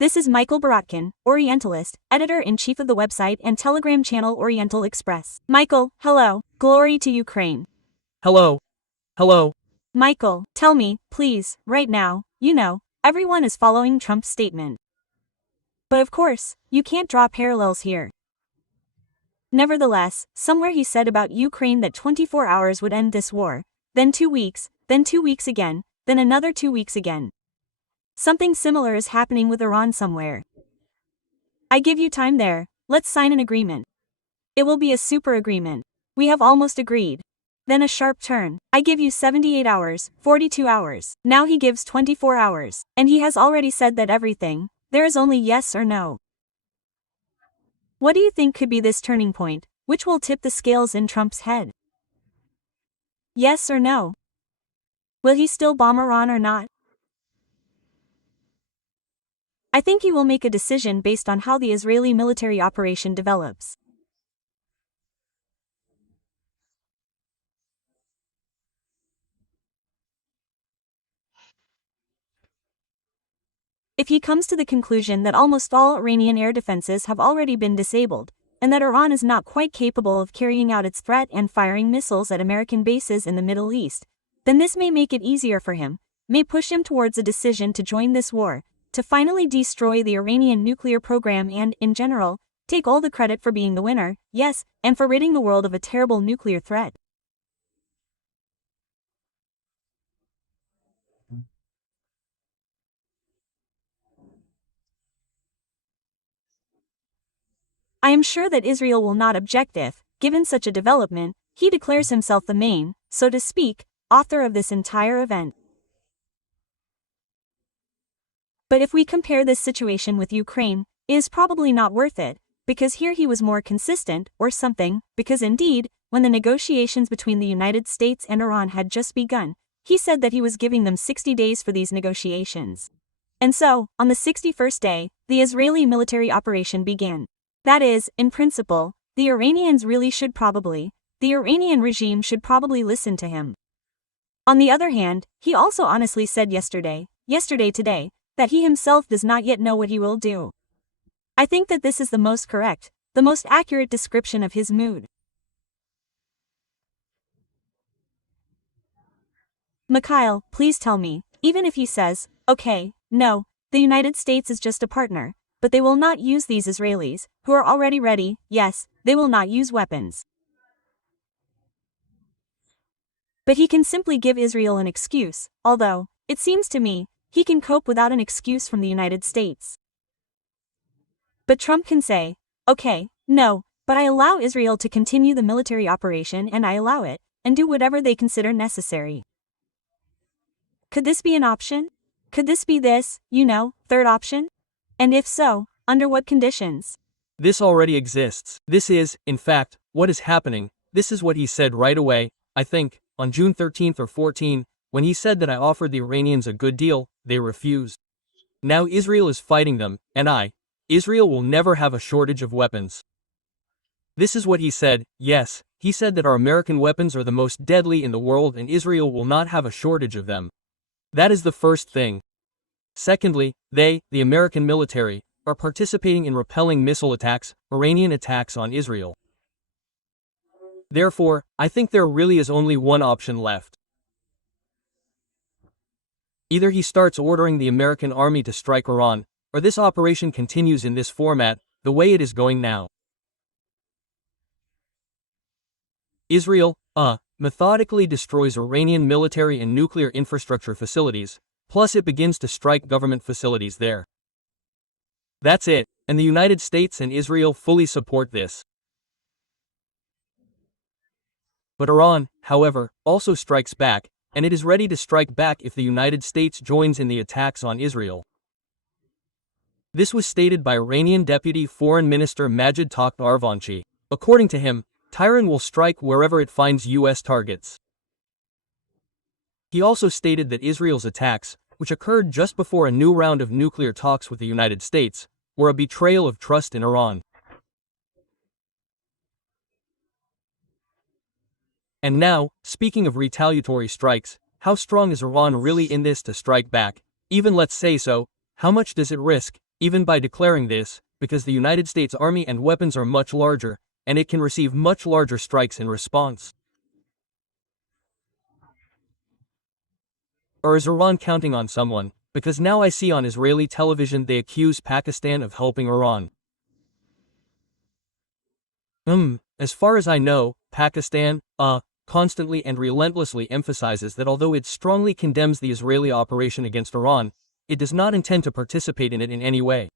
This is Michael Borodkin, Orientalist, editor-in-chief of the website and Telegram channel Oriental Express. Michael, hello. Glory to Ukraine. Hello. Hello. Michael, tell me, please, right now, everyone is following Trump's statement. But of course, you can't draw parallels here. Nevertheless, somewhere he said about Ukraine that 24 hours would end this war, then 2 weeks, then 2 weeks again, then another 2 weeks again. Something similar is happening with Iran somewhere. I give you time there, let's sign an agreement. It will be a super agreement. We have almost agreed. Then a sharp turn. I give you 78 hours, 42 hours. Now he gives 24 hours. And he has already said that everything, there is only yes or no. What do you think could be this turning point, which will tip the scales in Trump's head? Yes or no? Will he still bomb Iran or not? I think he will make a decision based on how the Israeli military operation develops. If he comes to the conclusion that almost all Iranian air defenses have already been disabled, and that Iran is not quite capable of carrying out its threat and firing missiles at American bases in the Middle East, then this may make it easier for him, may push him towards a decision to join this war, to finally destroy the Iranian nuclear program and, in general, take all the credit for being the winner, yes, and for ridding the world of a terrible nuclear threat. I am sure that Israel will not object if, given such a development, he declares himself the main, so to speak, author of this entire event. But if we compare this situation with Ukraine, it is probably not worth it, because here he was more consistent, or something, because indeed, when the negotiations between the United States and Iran had just begun, he said that he was giving them 60 days for these negotiations. And so, on the 61st day, the Israeli military operation began. That is, in principle, the Iranian regime should probably listen to him. On the other hand, he also honestly said today, that he himself does not yet know what he will do. I think that this is the most correct, the most accurate description of his mood. Mikhail, please tell me, even if he says, okay, no, the United States is just a partner, but they will not use these Israelis, who are already ready, yes, they will not use weapons. But he can simply give Israel an excuse, although, it seems to me, he can cope without an excuse from the United States. But Trump can say, okay, no, but I allow Israel to continue the military operation and I allow it, and do whatever they consider necessary. Could this be an option? Could this be this, third option? And if so, under what conditions? This already exists. This is, in fact, what is happening. This is what he said right away, I think, on June 13th or 14th, when he said that I offered the Iranians a good deal, they refused. Now Israel is fighting them, and Israel will never have a shortage of weapons. This is what he said, yes, he said that our American weapons are the most deadly in the world and Israel will not have a shortage of them. That is the first thing. Secondly, the American military, are participating in repelling missile attacks, Iranian attacks on Israel. Therefore, I think there really is only one option left. Either he starts ordering the American army to strike Iran, or this operation continues in this format, the way it is going now. Israel, methodically destroys Iranian military and nuclear infrastructure facilities, plus it begins to strike government facilities there. That's it, and the United States and Israel fully support this. But Iran, however, also strikes back, and it is ready to strike back if the United States joins in the attacks on Israel. This was stated by Iranian Deputy Foreign Minister Majid Takht Arvanchi. According to him, Tehran will strike wherever it finds U.S. targets. He also stated that Israel's attacks, which occurred just before a new round of nuclear talks with the United States, were a betrayal of trust in Iran. And now, speaking of retaliatory strikes, how strong is Iran really in this to strike back? Even let's say so, how much does it risk? even by declaring this, because the United States Army and weapons are much larger, and it can receive much larger strikes in response. Or is Iran counting on someone? Because now I see on Israeli television they accuse Pakistan of helping Iran. As far as I know, Pakistan, constantly and relentlessly emphasizes that although it strongly condemns the Israeli operation against Iran, it does not intend to participate in it in any way.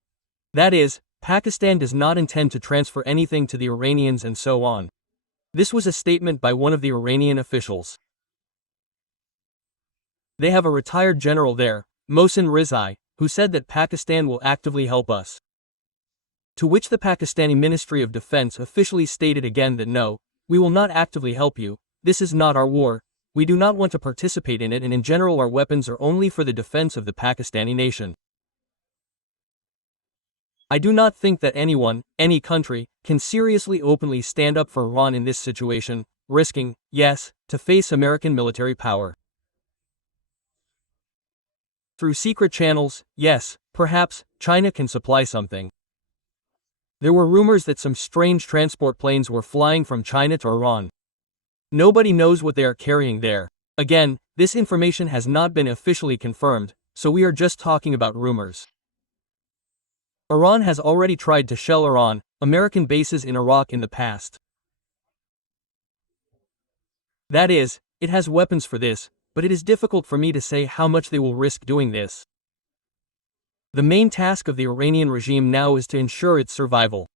That is, Pakistan does not intend to transfer anything to the Iranians and so on. This was a statement by one of the Iranian officials. They have a retired general there, Mohsen Rizai, who said that Pakistan will actively help us. To which the Pakistani Ministry of Defense officially stated again that no, we will not actively help you, this is not our war, we do not want to participate in it, and in general our weapons are only for the defense of the Pakistani nation. I do not think that anyone, any country, can seriously openly stand up for Iran in this situation, risking, yes, to face American military power. Through secret channels, yes, perhaps, China can supply something. There were rumors that some strange transport planes were flying from China to Iran. Nobody knows what they are carrying there. Again, this information has not been officially confirmed, so we are just talking about rumors. Iran has already tried to shell American bases in Iraq in the past. That is, it has weapons for this, but it is difficult for me to say how much they will risk doing this. The main task of the Iranian regime now is to ensure its survival.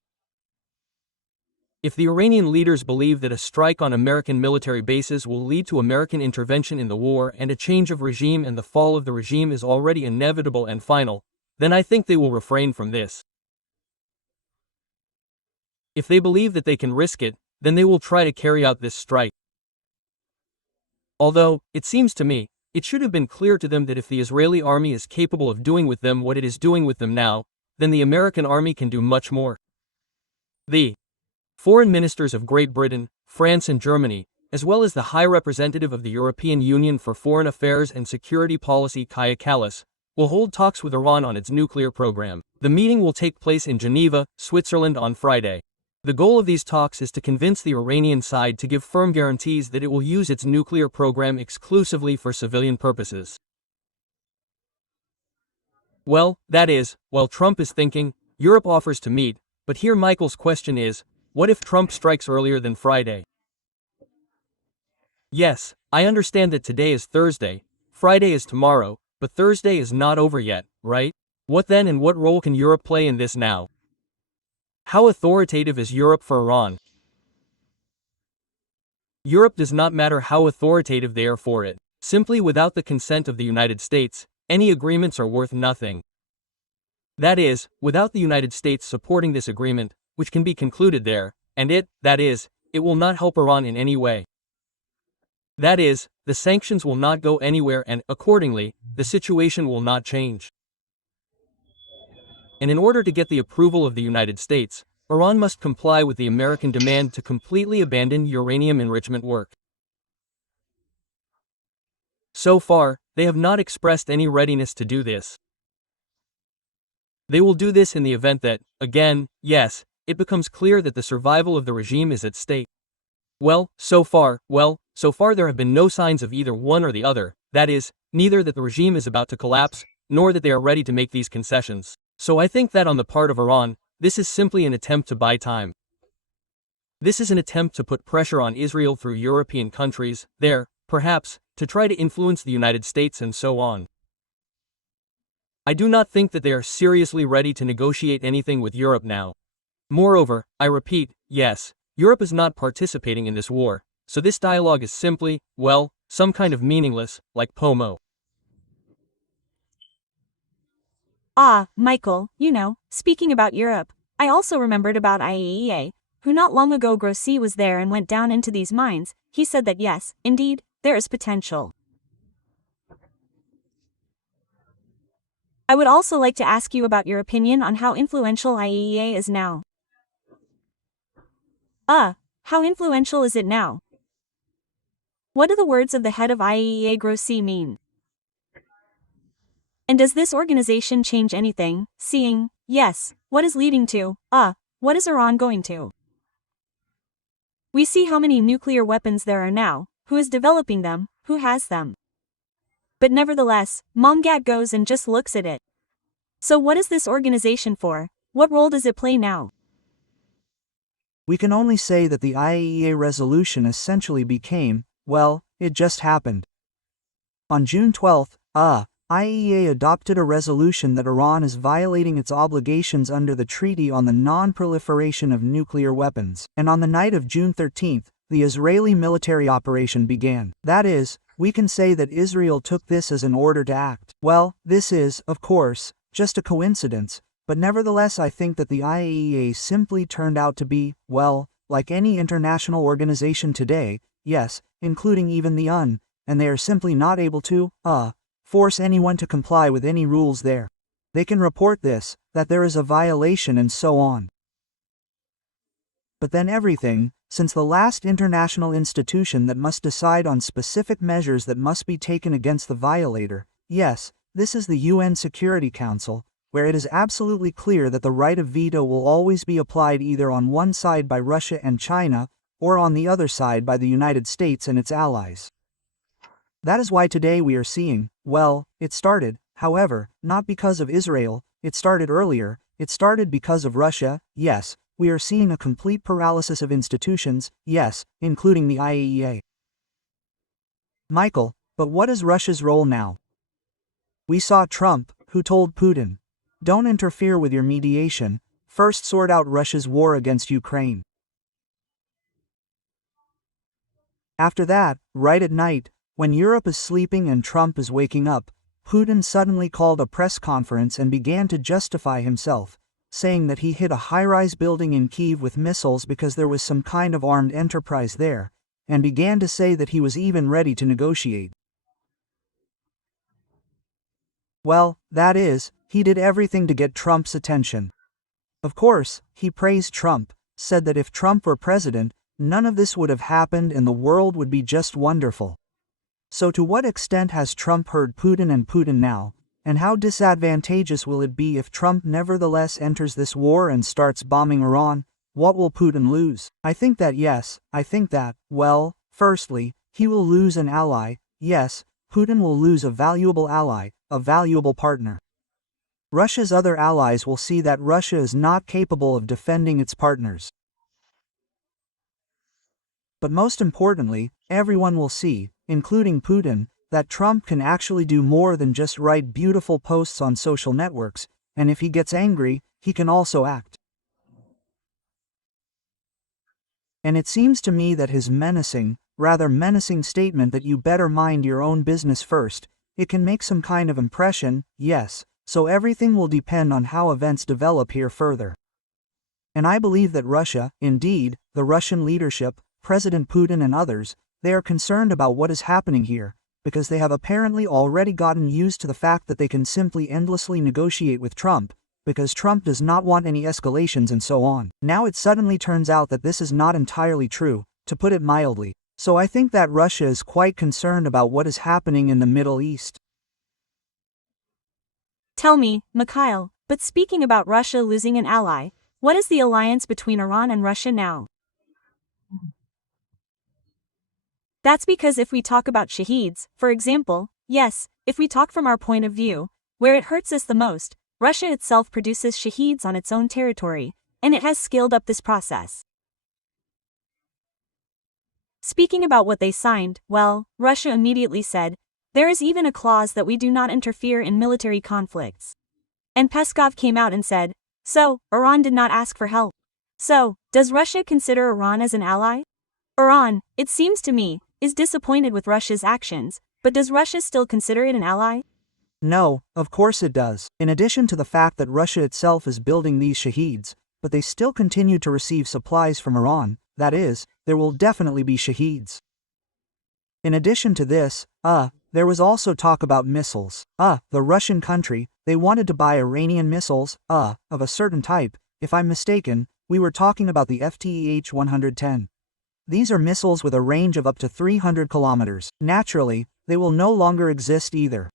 If the Iranian leaders believe that a strike on American military bases will lead to American intervention in the war and a change of regime and the fall of the regime is already inevitable and final, then I think they will refrain from this. If they believe that they can risk it, then they will try to carry out this strike. Although, it seems to me, it should have been clear to them that if the Israeli army is capable of doing with them what it is doing with them now, then the American army can do much more. The foreign ministers of Great Britain, France and Germany, as well as the High Representative of the European Union for Foreign Affairs and Security Policy Kaja Kallas, will hold talks with Iran on its nuclear program. The meeting will take place in Geneva, Switzerland on Friday. The goal of these talks is to convince the Iranian side to give firm guarantees that it will use its nuclear program exclusively for civilian purposes. Well, that is, while Trump is thinking, Europe offers to meet, but here Michael's question is, what if Trump strikes earlier than Friday? Yes, I understand that today is Thursday, Friday is tomorrow, but Thursday is not over yet, right? What then, and what role can Europe play in this now? How authoritative is Europe for Iran? Europe does not matter how authoritative they are for it. Simply without the consent of the United States, any agreements are worth nothing. That is, without the United States supporting this agreement, which can be concluded there, and it will not help Iran in any way. That is, the sanctions will not go anywhere and, accordingly, the situation will not change. And in order to get the approval of the United States, Iran must comply with the American demand to completely abandon uranium enrichment work. So far, they have not expressed any readiness to do this. They will do this in the event that, again, yes, it becomes clear that the survival of the regime is at stake. Well, so far there have been no signs of either one or the other, that is, neither that the regime is about to collapse, nor that they are ready to make these concessions. So I think that on the part of Iran, this is simply an attempt to buy time. This is an attempt to put pressure on Israel through European countries, there, perhaps, to try to influence the United States and so on. I do not think that they are seriously ready to negotiate anything with Europe now. Moreover, I repeat, yes, Europe is not participating in this war, so this dialogue is simply, well, some kind of meaningless, like POMO. Michael, speaking about Europe, I also remembered about IAEA, who not long ago Grossi was there and went down into these mines. He said that yes, indeed, there is potential. I would also like to ask you about your opinion on how influential IAEA is now. How influential is it now? What do the words of the head of IAEA Grossi mean? And does this organization change anything, seeing, yes, what is leading to, what is Iran going to? We see how many nuclear weapons there are now, who is developing them, who has them. But nevertheless, Momgat goes and just looks at it. So what is this organization for? What role does it play now? We can only say that the IAEA resolution essentially became, well, it just happened. On June 12, IAEA adopted a resolution that Iran is violating its obligations under the Treaty on the Non-Proliferation of Nuclear Weapons, and on the night of June 13, the Israeli military operation began. That is, we can say that Israel took this as an order to act. Well, this is, of course, just a coincidence, but nevertheless I think that the IAEA simply turned out to be, well, like any international organization today, yes, including even the UN, and they are simply not able to, force anyone to comply with any rules there. They can report this, that there is a violation and so on. But then everything, since the last international institution that must decide on specific measures that must be taken against the violator, yes, this is the UN Security Council, where it is absolutely clear that the right of veto will always be applied either on one side by Russia and China, or on the other side by the United States and its allies. That is why today we are seeing, well, it started, however, not because of Israel, it started earlier, it started because of Russia, yes, we are seeing a complete paralysis of institutions, yes, including the IAEA. Michael, but what is Russia's role now? We saw Trump, who told Putin, don't interfere with your mediation, first sort out Russia's war against Ukraine. After that, right at night, when Europe is sleeping and Trump is waking up, Putin suddenly called a press conference and began to justify himself, saying that he hit a high-rise building in Kyiv with missiles because there was some kind of armed enterprise there, and began to say that he was even ready to negotiate. Well, that is, he did everything to get Trump's attention. Of course, he praised Trump, said that if Trump were president, none of this would have happened and the world would be just wonderful. So to what extent has Trump heard Putin and Putin now, and how disadvantageous will it be if Trump nevertheless enters this war and starts bombing Iran? What will Putin lose? I think that yes, I think that, well, firstly, he will lose an ally, yes, Putin will lose a valuable ally, a valuable partner. Russia's other allies will see that Russia is not capable of defending its partners. But most importantly, everyone will see, including Putin, that Trump can actually do more than just write beautiful posts on social networks, and if he gets angry, he can also act. And it seems to me that his rather menacing statement that you better mind your own business first, it can make some kind of impression, yes, so everything will depend on how events develop here further. And I believe that Russia, indeed, the Russian leadership, President Putin and others, they are concerned about what is happening here, because they have apparently already gotten used to the fact that they can simply endlessly negotiate with Trump, because Trump does not want any escalations and so on. Now it suddenly turns out that this is not entirely true, to put it mildly, so I think that Russia is quite concerned about what is happening in the Middle East. Tell me, Mikhail, but speaking about Russia losing an ally, what is the alliance between Iran and Russia now? That's because if we talk about shaheeds, for example, yes, if we talk from our point of view, where it hurts us the most, Russia itself produces shaheeds on its own territory, and it has scaled up this process. Speaking about what they signed, well, Russia immediately said, there is even a clause that we do not interfere in military conflicts. And Peskov came out and said, so, Iran did not ask for help. So, does Russia consider Iran as an ally? Iran, it seems to me, is disappointed with Russia's actions, but does Russia still consider it an ally? No, of course it does. In addition to the fact that Russia itself is building these shaheeds, but they still continue to receive supplies from Iran, that is, there will definitely be shaheeds. In addition to this, there was also talk about missiles. The Russian country, they wanted to buy Iranian missiles, of a certain type. If I'm mistaken, we were talking about the FTEH-110. These are missiles with a range of up to 300 kilometers. Naturally, they will no longer exist either.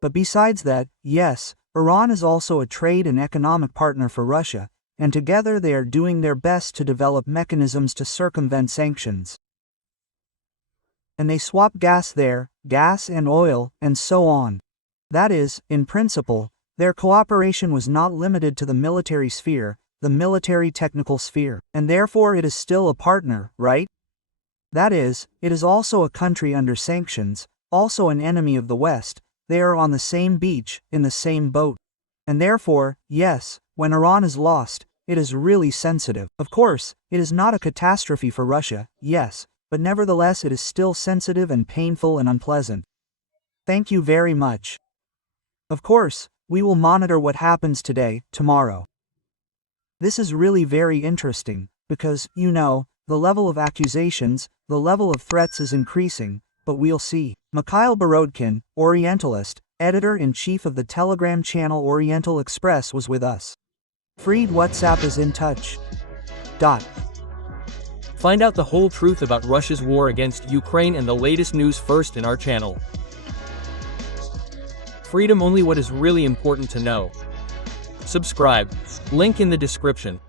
But besides that, yes, Iran is also a trade and economic partner for Russia, and together they are doing their best to develop mechanisms to circumvent sanctions. And they swap gas there, gas and oil, and so on. That is, in principle, their cooperation was not limited to the military sphere, the military technical sphere, and therefore it is still a partner, right? That is, it is also a country under sanctions, also an enemy of the West. They are on the same beach, in the same boat. And therefore, yes, when Iran is lost, it is really sensitive. Of course, it is not a catastrophe for Russia, yes, but nevertheless it is still sensitive and painful and unpleasant. Thank you very much. Of course, we will monitor what happens today, tomorrow. This is really very interesting, because, you know, the level of accusations, the level of threats is increasing, but we'll see. Mihaэлem Borodkinin, Orientalist, editor-in-chief of the Telegram channel Oriental Express was with us. Freed WhatsApp is in touch. Find out the whole truth about Russia's war against Ukraine and the latest news first in our channel. Freedom, only what is really important to know. Subscribe. Link in the description.